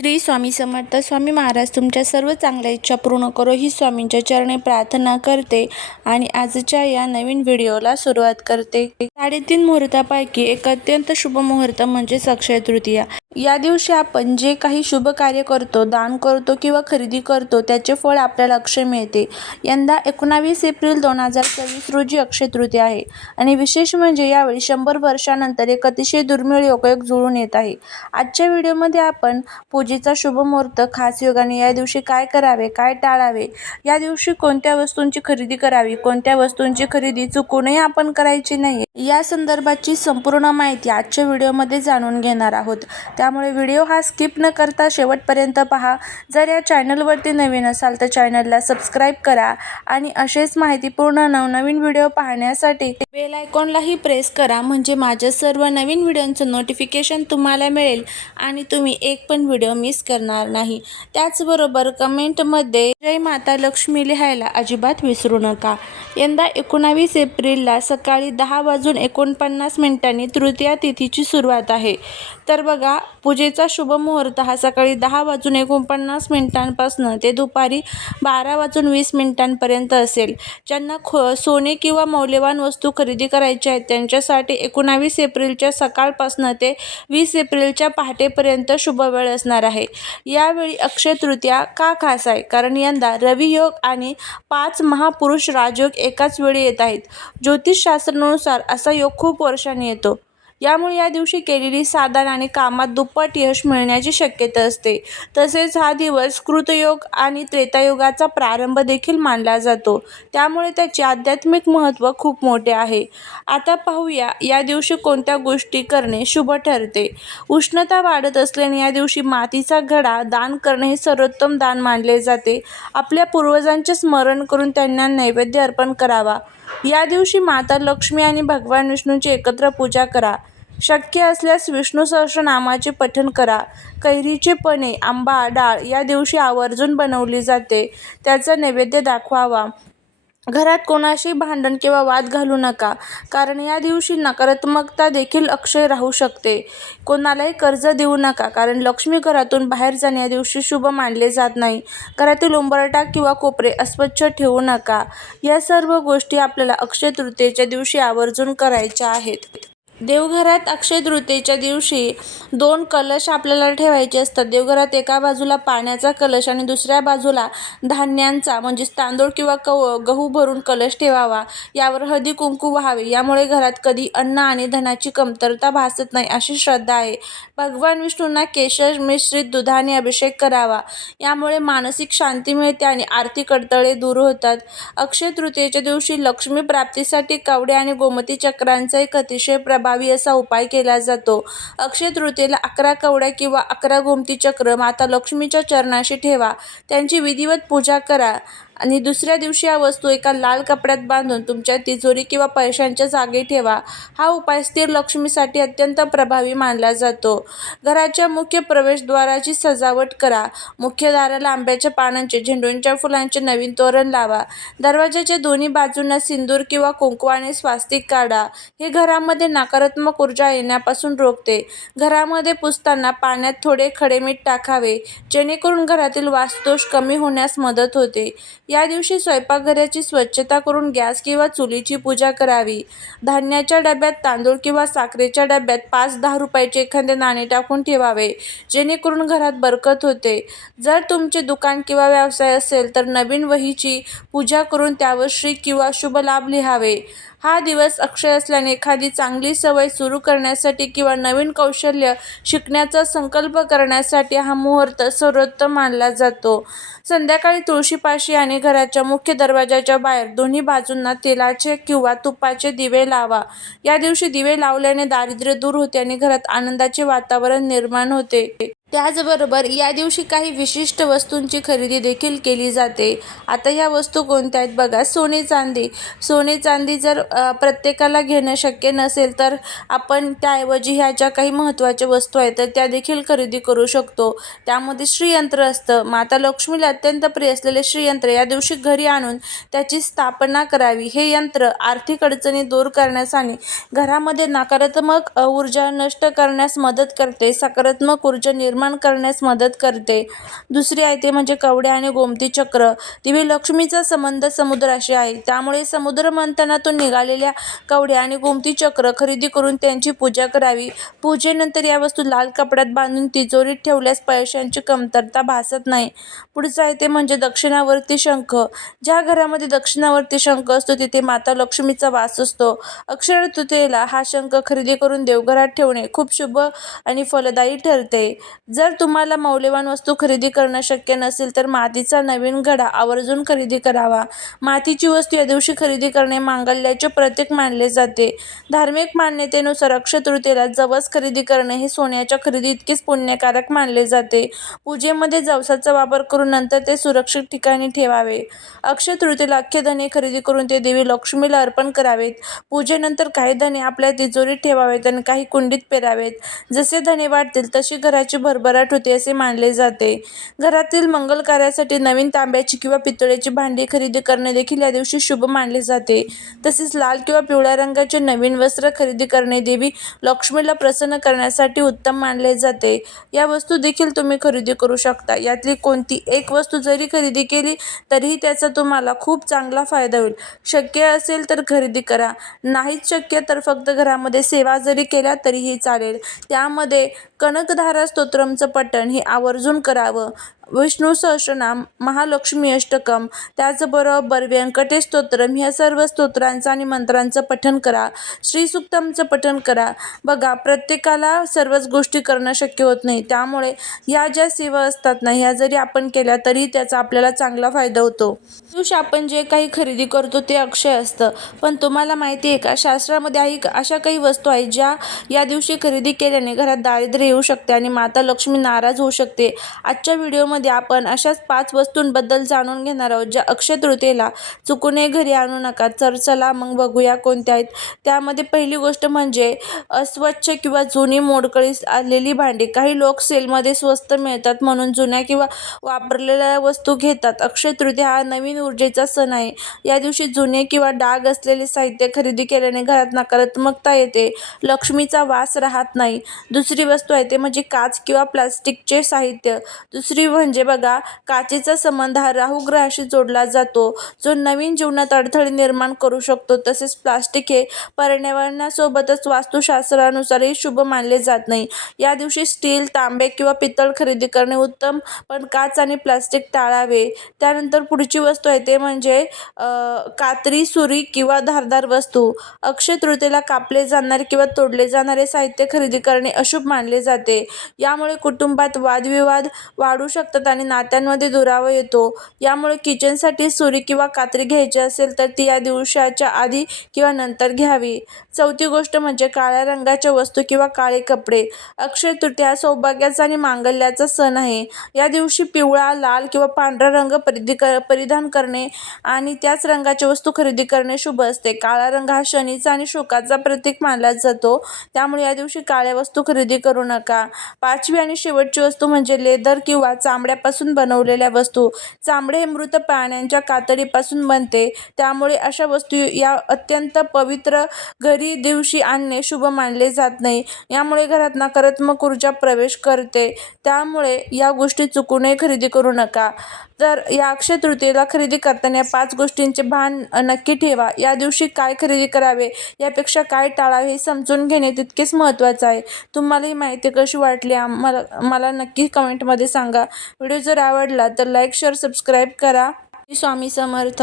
श्री स्वामी समर्थ. स्वामी महाराज तुमच्या सर्व चांगल्या इच्छा पूर्ण करो ही स्वामींच्या चरणी प्रार्थना करते आणि आजच्या या नवीन व्हिडिओला सुरुवात करते. 3:30 मुहूर्तापैकी एक अत्यंत शुभ मुहूर्त म्हणजे अक्षय तृतीया. या दिवशी आपण जे काही शुभ कार्य करतो, दान करतो किंवा खरेदी करतो त्याचे फळ आपल्याला अक्षय मिळते. यंदा 19 एप्रिल 2024 रोजी अक्षय तृतीया आहे आणि विशेष म्हणजे यावेळी 100 वर्षांनंतर एक अतिशय दुर्मिळ योगायोग जुळून येत आहे. आजच्या व्हिडिओमध्ये आपण पूजेचा शुभ मुहूर्त, खास योगाने या दिवशी काय करावे, काय टाळावे, या दिवशी कोणत्या वस्तूंची खरेदी करावी, कोणत्या वस्तूंची खरेदी चुकूनही आपण करायची नाही, या संदर्भाची संपूर्ण माहिती आजच्या व्हिडिओमध्ये जाणून घेणार आहोत. त्यामुळे व्हिडिओ हा स्किप न करता शेवटपर्यंत पहा. जर या चॅनलवरती नवीन असाल तर चॅनलला सबस्क्राईब करा आणि असेच माहितीपूर्ण नवनवीन व्हिडिओ पाहण्यासाठी बेल आयकॉनलाही प्रेस करा, म्हणजे माझ्या सर्व नवीन व्हिडिओंचं नोटिफिकेशन तुम्हाला मिळेल आणि तुम्ही एक पण व्हिडिओ मिस करणार नाही. त्याचबरोबर कमेंटमध्ये जय माता लक्ष्मी लिहायला अजिबात विसरू नका. यंदा 19 एप्रिलला सकाळी 10:49 तृतीया तिथीची सुरुवात आहे. तर बघा, पूजेचा शुभ मुहूर्त हा सकाळी 10:49 पासून ते दुपारी 12:20 पर्यंत असेल. ज्यांना सोने किंवा मौल्यवान वस्तू खरेदी करायच्या आहेत त्यांच्यासाठी 19 एप्रिलच्या सकाळपासून ते 20 एप्रिलच्या पहाटेपर्यंत शुभ वेळ असणार आहे. यावेळी अक्षय तृतीया का खास आहे? कारण यंदा रवी योग आणि 5 महापुरुष राजयोग एकाच वेळी येत आहेत. ज्योतिषशास्त्रानुसार असा योग खूप वर्षांनी येतो. यामुळे या दिवशी केलेली साधना आणि कामात दुप्पट यश मिळण्याची शक्यता असते. तसेच हा दिवस कृतयोग आणि त्रेतायुगाचा प्रारंभ देखील मानला जातो. त्यामुळे त्याचे आध्यात्मिक महत्त्व खूप मोठे आहे. आता पाहूया या दिवशी कोणत्या गोष्टी करणे शुभ ठरते. उष्णता वाढत असल्याने या दिवशी मातीचा घडा दान करणे हे सर्वोत्तम दान मानले जाते. आपल्या पूर्वजांचे स्मरण करून त्यांना नैवेद्य अर्पण करावा. या दिवशी माता लक्ष्मी आणि भगवान विष्णूंची एकत्र पूजा करा. शक्य असल्यास विष्णू सहस्रनामाचे पठण करा. कैरीचे पने, आंबा, डाळ या दिवशी आवर्जून बनवली जाते, त्याचा नैवेद्य दाखवावा. घरात कोणाशी भांडण किंवा वाद घालू नका, कारण या दिवशी नकारात्मकता देखील अक्षय राहू शकते. कोणालाही कर्ज देऊ नका, कारण लक्ष्मी घरातून बाहेर जाणे या दिवशी शुभ मानले जात नाही. घरातील उंबरठा किंवा कोपरे अस्वच्छ ठेवू नका. या सर्व गोष्टी आपल्याला अक्षय तृतीयेच्या दिवशी आवर्जून करायच्या आहेत. देवघरात अक्षय तृतीयेच्या दिवशी 2 कलश आपल्याला ठेवायचे असतात. देवघरात एका बाजूला पाण्याचा कलश आणि दुसऱ्या बाजूला धान्यांचा म्हणजेच तांदूळ किंवा गहू भरून कलश ठेवावा. यावर हळदी कुंकू व्हावे. यामुळे घरात कधी अन्न आणि धनाची कमतरता भासत नाही, अशी श्रद्धा आहे. भगवान विष्णूंना केशर मिश्रित दुधाने अभिषेक करावा. यामुळे मानसिक शांती मिळते आणि आर्थिक अडथळे दूर होतात. अक्षय तृतीयेच्या दिवशी लक्ष्मी प्राप्तीसाठी कावडे आणि गोमती चक्रांचा एक अतिशय प्रभावी असा उपाय केला जातो. अक्षय तृतीयेला 11 कवड्या किंवा 11 गोमती चक्र माता लक्ष्मीच्या चरणाशी ठेवा. त्यांची विधिवत पूजा करा आणि दुसऱ्या दिवशी या वस्तू एका लाल कपड्यात बांधून तुमच्या तिजोरी किंवा पैशांच्या जागी ठेवा. हा उपाय स्थिर लक्ष्मीसाठी अत्यंत प्रभावी मानला जातो. घराच्या मुख्य प्रवेशद्वाराची सजावट करा. मुख्य दाराला आंब्याच्या पानांचे, झेंडूच्या फुलांचे नवीन तोरण लावा. दरवाजाच्या दोन्ही बाजूंना सिंदूर किंवा कुंकवाने स्वास्तिक काढा. हे घरामध्ये नकारात्मक ऊर्जा येण्यापासून रोखते. घरामध्ये पुसताना पाण्यात थोडे खडे मीठ टाकावे, जेणेकरून घरातील वास्तुदोष कमी होण्यास मदत होते. या दिवशी स्वयंपाकघराची स्वच्छता करून गॅस किंवा चुलीची पूजा करावी. धान्याच्या डब्यात तांदूळ किंवा साखरेच्या डब्यात 5-10 रुपयाचे एखादे नाणे टाकून ठेवावे, जेणेकरून घरात बरकत होते. जर तुमचे दुकान किंवा व्यवसाय असेल तर नवीन वहीची पूजा करून त्यावर श्री किंवा शुभ लाभ लिहावे. हा दिवस अक्षय असल्याने एखादी चांगली सवय सुरू करण्यासाठी किंवा नवीन कौशल्य शिकण्याचा संकल्प करण्यासाठी हा मुहूर्त सर्वोत्तम मानला जातो. संध्याकाळी तुळशीपाशी आणि घराच्या मुख्य दरवाजाच्या बाहेर दोन्ही बाजूंना तेलाचे किंवा तुपाचे दिवे लावा. या दिवशी दिवे लावल्याने दारिद्र्य दूर होते आणि घरात आनंदाचे वातावरण निर्माण होते. त्याचबरोबर या दिवशी काही विशिष्ट वस्तूंची खरेदी देखील केली जाते. आता या वस्तू कोणत्या आहेत बघा. सोने चांदी जर प्रत्येकाला घेणं शक्य नसेल तर आपण त्याऐवजी ह्या ज्या काही महत्त्वाच्या वस्तू आहेत तर त्या देखील खरेदी करू शकतो. त्यामध्ये श्रीयंत्र असतं. माता लक्ष्मीला अत्यंत प्रिय असलेले श्रीयंत्र या दिवशी घरी आणून त्याची स्थापना करावी. हे यंत्र आर्थिक अडचणी दूर करण्यास आणि घरामध्ये नकारात्मक ऊर्जा नष्ट करण्यास मदत करते. सकारात्मक ऊर्जा निर्माण निर्माण करण्यास मदत करते. दुसरी आहे ते म्हणजे कवडे आणि गोमती चक्र. देवी लक्ष्मीचा संबंध समुद्राशी आहे, त्यामुळे समुद्र मंथनातून निघालेल्या कवडे आणि गोमती चक्र खरेदी करून त्यांची पूजा करावी. पूजेनंतर या वस्तू लाल कपड्यात बांधून तिजोरीत ठेवल्यास पैशांची कमतरता भासत नाही. पुढचं आहे ते म्हणजे दक्षिणावर्ती शंख. ज्या घरामध्ये दक्षिणावर्ती शंख असतो तिथे माता लक्ष्मीचा वास असतो. अक्षय तृतीयेला हा शंख खरेदी करून देवघरात ठेवणे खूप शुभ आणि फलदायी ठरते. जर तुम्हाला मौल्यवान वस्तू खरेदी करणं शक्य नसेल तर मातीचा नवीन घडा आवर्जून खरेदी करावा. मातीची वस्तू या दिवशी खरेदी करणे मांगल्याचे प्रतीक मानले जाते. धार्मिक मान्यतेनुसार अक्षय तृतीयेला जवस खरेदी करणे हे सोन्याच्या खरेदी इतकेच पुण्यकारक मानले जाते. पूजेमध्ये जवसाचा वापर करून नंतर ते सुरक्षित ठिकाणी ठेवावे. अक्षय तृतीयेला अख्खे धान्य खरेदी करून ते देवी लक्ष्मीला अर्पण करावेत. पूजेनंतर काही धान्य आपल्या तिजोरीत ठेवावेत आणि काही कुंडीत पेरावेत. जसे धान्य वाढतील तशी घराची भरभराट होते असे मानले जाते. घरातील मंगल कार्यासाठी नवीन तांब्याची किंवा पितळेची भांडी खरेदी करणे देखील या दिवशी शुभ मानले जाते. तसेच लाल किंवा पिवळ्या रंगाचे नवीन वस्त्र खरेदी करणे देवी लक्ष्मीला प्रसन्न करण्यासाठी उत्तम मानले जाते. या वस्तू देखील तुम्ही खरेदी करू शकता. यातली कोणती एक वस्तू जरी खरेदी केली तरीही त्याचा तुम्हाला खूप चांगला फायदा होईल. शक्य असेल तर खरेदी करा, नाहीच शक्य तर फक्त घरामध्ये सेवा जरी केल्या तरीही चालेल. त्यामध्ये कनकधारा स्तोत्रमचं पठण हे आवर्जून करावं. विष्णू सहस्रनाम, महालक्ष्मी अष्टकम, त्याचबरोबर व्यंकटेश स्तोत्रम ह्या सर्व स्तोत्रांचं आणि मंत्रांचं पठण करा. श्रीसूक्तमचं पठण करा. बघा, प्रत्येकाला सर्वच गोष्टी करणं शक्य होत नाही, त्यामुळे या ज्या सेवा असतात ना ह्या जरी आपण केल्या तरी त्याचा आपल्याला चांगला फायदा होतो. दिवशी आपण जे काही खरेदी करतो ते अक्षय असतं, पण तुम्हाला माहिती आहे का, शास्त्रामध्ये अशा काही वस्तू आहेत ज्या या दिवशी खरेदी केल्याने घरात दारिद्र्य येऊ शकते आणि माता लक्ष्मी नाराज होऊ शकते. आजच्या व्हिडिओमध्ये आपण अशाच 5 वस्तूंबद्दल जाणून घेणार आहोत ज्या अक्षय तृतीयेला चुकूनही घरी आणू नका. तर चला मग बघूया कोणत्या आहेत. त्यामध्ये पहिली गोष्ट म्हणजे अस्वच्छ किंवा जुनी मोडकळी आलेली भांडी. काही लोक सेलमध्ये स्वस्त मिळतात म्हणून जुन्या किंवा वापरलेल्या वस्तू घेतात. अक्षय तृतीया हा नवीन ऊर्जेचा सण आहे. या दिवशी जुने किंवा डाग असलेले साहित्य खरेदी केल्याने घरात नकारात्मकता येते, लक्ष्मीचा वास राहत नाही. दुसरी वस्तू आहे ते म्हणजे काच किंवा प्लास्टिकचे साहित्य. दुसरी म्हणजे बघा, काचेचा संबंध हा राहू ग्रहाशी जोडला जातो, जो नवीन जीवनात अडथळे निर्माण करू शकतो. तसेच प्लास्टिक हे पर्यावरणासोबतच वास्तुशास्त्रानुसारही शुभ मानले जात नाही. या दिवशी स्टील, तांबे किंवा पितळ खरेदी करणे उत्तम, पण काच आणि प्लास्टिक टाळावे. त्यानंतर पुढची वस्तू आहे ते म्हणजे कात्री, सुरी किंवा धारदार वस्तू. अक्षय तृतीयेला कापले जाणारे किंवा तोडले जाणारे साहित्य खरेदी करणे अशुभ मानले जाते. यामुळे कुटुंबात वादविवाद वाढू शकतात आणि नात्यांमध्ये दुरावा येतो. यामुळे किचनसाठी सुरी किंवा कात्री घ्यायची असेल तर ती या दिवसाच्या आधी किंवा नंतर घ्यावी. चौथी गोष्ट म्हणजे काळ्या रंगाच्या वस्तू किंवा काळे कपडे. अक्षय तृतीया हा सौभाग्याचा आणि मांगल्याचा सण आहे. या दिवशी पिवळा, लाल किंवा पांढरा रंग परिधान करणे आणि त्याच रंगाच्या वस्तू खरेदी करणे शुभ असते. काळा रंग हा शनीचा आणि शोकाचा प्रतीक मानला जातो, त्यामुळे या दिवशी काळ्या वस्तू खरेदी करू नका. पाचवी आणि शेवटची वस्तू म्हणजे लेदर किंवा चामड्यापासून बनवलेल्या वस्तू. चामडे हे मृत प्राण्यांच्या कातडीपासून बनते, त्यामुळे अशा वस्तू या अत्यंत पवित्र घरी दिवशी आणणे शुभ मानले जात नाही. यामुळे घरात नकारात्मक ऊर्जा प्रवेश करते, त्यामुळे या गोष्टी चुकूनही खरेदी करू नका. तर या अक्षय तृतीयेला खरेदी करताना या 5 गोष्टींचे भान नक्की ठेवा. या दिवशी काय खरेदी करावे यापेक्षा काय टाळावे हे समजून घेणे तितकेच महत्त्वाचं आहे. तुम्हाला ही माहिती कशी वाटली मला नक्की कमेंटमध्ये सांगा. व्हिडिओ जर आवडला तर लाईक, शेअर, सबस्क्राईब करा. स्वामी समर्थ.